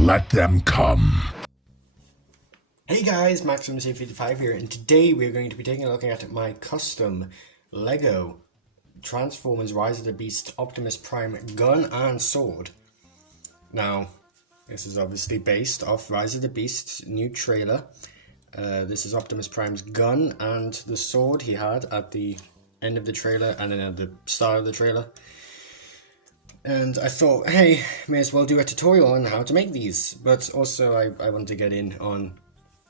Let them come. Hey guys, Maximus855 here, and today we're going to be taking a look at my custom LEGO Transformers Rise of the Beast Optimus Prime gun and sword. Now, this is obviously based off Rise of the Beast's new trailer. This is Optimus Prime's gun and the sword he had at the end of the trailer and then at the start of the trailer. And I thought, hey, may as well do a tutorial on how to make these, but also I want to get in on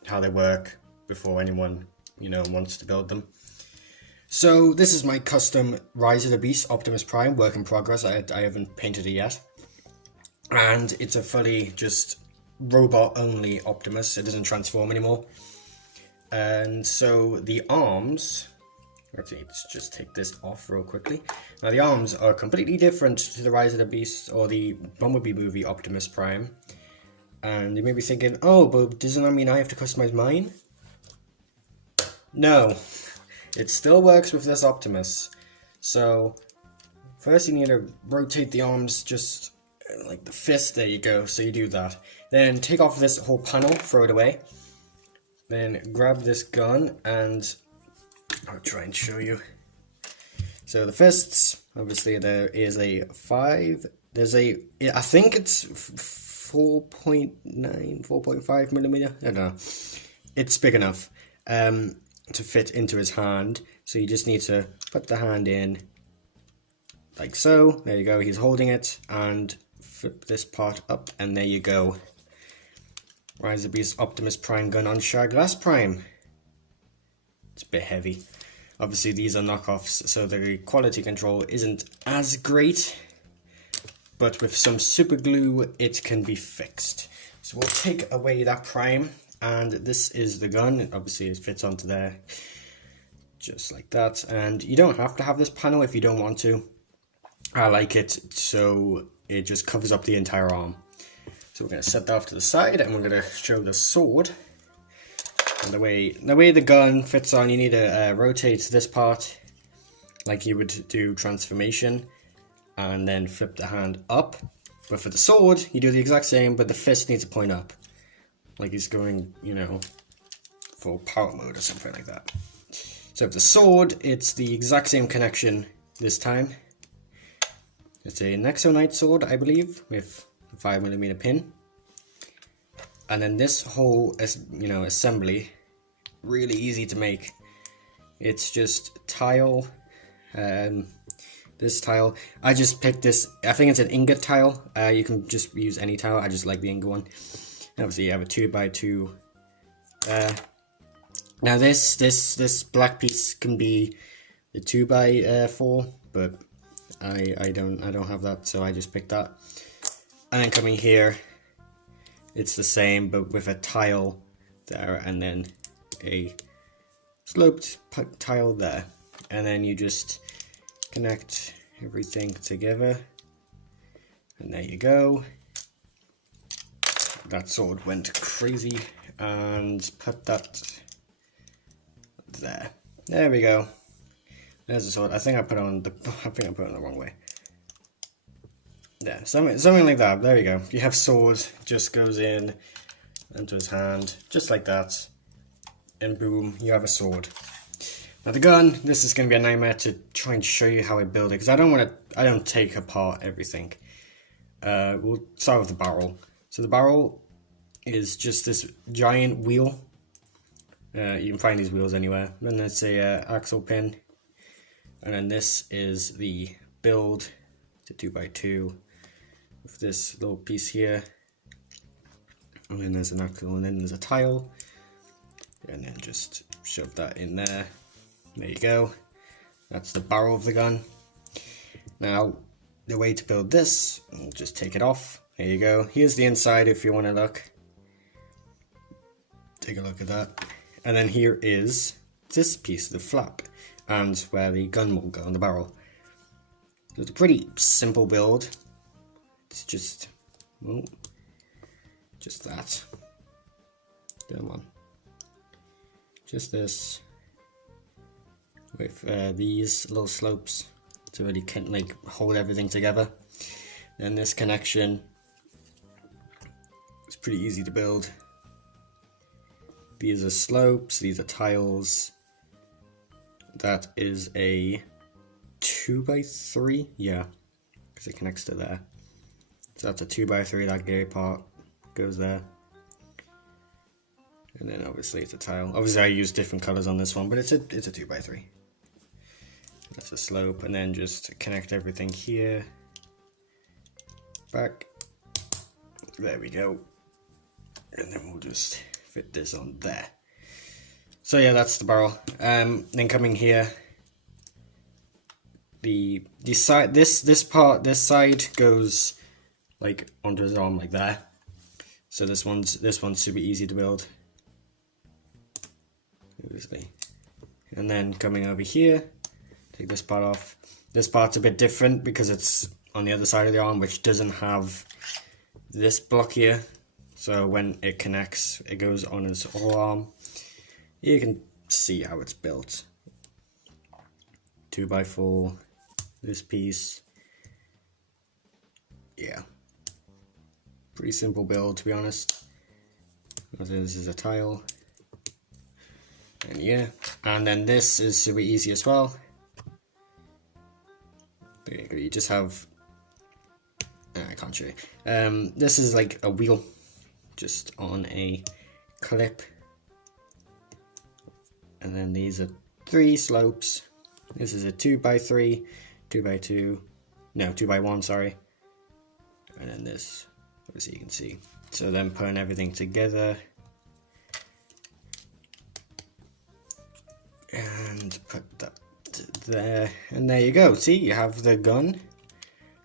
how they work before anyone, wants to build them. So this is my custom Rise of the Beast Optimus Prime, work in progress. I haven't painted it yet. And it's a fully just robot-only Optimus. It doesn't transform anymore. And so the arms... Actually, let's just take this off real quickly. Now the arms are completely different to the Rise of the Beast or the Bumblebee movie Optimus Prime. And you may be thinking, oh, but doesn't that mean I have to customize mine? No, it still works with this Optimus. So, first you need to rotate the arms just like the fist, there you go, so you do that. Then take off this whole panel, throw it away. Then grab this gun and I'll try and show you. So the fists, obviously there is a 5, there's a, I think it's 4.9, 4.5 millimeter. I don't know. It's big enough to fit into his hand. So you just need to put the hand in like so. There you go. He's holding it and flip this part up and there you go. Rise of the Beast Optimus Prime gun on Shard Glass Prime. It's a bit heavy. Obviously these are knockoffs, so the quality control isn't as great. But with some super glue, it can be fixed. So we'll take away that prime, and this is the gun. Obviously, it fits onto there, just like that. And you don't have to have this panel if you don't want to. I like it, so it just covers up the entire arm. So we're going to set that off to the side, and we're going to show the sword. And the way the gun fits on, you need to rotate this part, like you would do transformation. And then flip the hand up. But for the sword, you do the exact same, but the fist needs to point up. Like he's going, for power mode or something like that. So for the sword, it's the exact same connection this time. It's a Nexonite sword, I believe, with a 5mm pin. And then this whole, assembly, really easy to make. It's just tile, this tile, I just picked this, I think it's an ingot tile. You can just use any tile, I just like the ingot one. And obviously you have a 2x2. Now this black piece can be the 2x4, but I don't have that, so I just picked that. And then coming here, it's the same, but with a tile there, and then a sloped tile there. And then you just connect everything together, and there you go. That sword went crazy, and put that there. There we go. There's the sword. I think I put it on the wrong way. Yeah, something like that. There we go. You have sword, just goes in into his hand, just like that, and boom, you have a sword. Now the gun, this is going to be a nightmare to try and show you how I build it, because I don't take apart everything. We'll start with the barrel. So the barrel is just this giant wheel. You can find these wheels anywhere. Then there's a axle pin. And then this is the build, the 2x2, with this little piece here. And then there's an axle, and then there's a tile. And then just shove that in there. There you go. That's the barrel of the gun. Now, the way to build this, we'll just take it off. There you go. Here's the inside if you want to look. Take a look at that. And then here is this piece, the flap, and where the gun will go on the barrel. So it's a pretty simple build. It's just, well, just that. Come on. Just this. With these little slopes to really hold everything together. Then this connection pretty easy to build. These are slopes, these are tiles. That is a 2x3, yeah, because it connects to there. So that's a 2x3, that gray part goes there. And then obviously it's a tile. Obviously I use different colors on this one, but it's a 2x3. That's a slope, and then just connect everything here. Back. There we go. And then we'll just fit this on there. So yeah, that's the barrel. Then coming here, the side, this side goes like onto his arm like that. So this one's super easy to build, obviously. And then coming over here, take this part off. This part's a bit different because it's on the other side of the arm, which doesn't have this block here. So when it connects, it goes on his whole arm. You can see how it's built. 2x4, this piece. Yeah. Pretty simple build, to be honest. This is a tile. And yeah. And then this is super easy as well. There you go, you just have... I can't show you. This is like a wheel, just on a clip. And then these are 3 slopes. This is a 2x3, 2x2, no, 2x1, sorry. And then this, obviously you can see. So then putting everything together. And put that there. And there you go. See, you have the gun.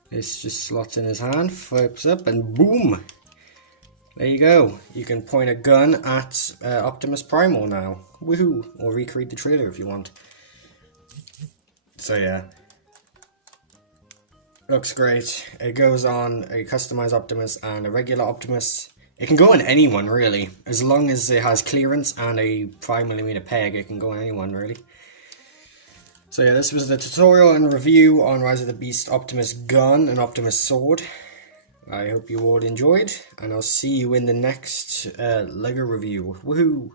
This just slots in his hand, flips up, and boom! There you go. You can point a gun at Optimus Primal now. Woohoo! Or recreate the trailer if you want. So yeah. Looks great. It goes on a customized Optimus and a regular Optimus. It can go on anyone, really. As long as it has clearance and a 5mm peg, it can go on anyone, really. So yeah, this was the tutorial and review on Rise of the Beast Optimus gun and Optimus sword. I hope you all enjoyed, and I'll see you in the next LEGO review. Woohoo!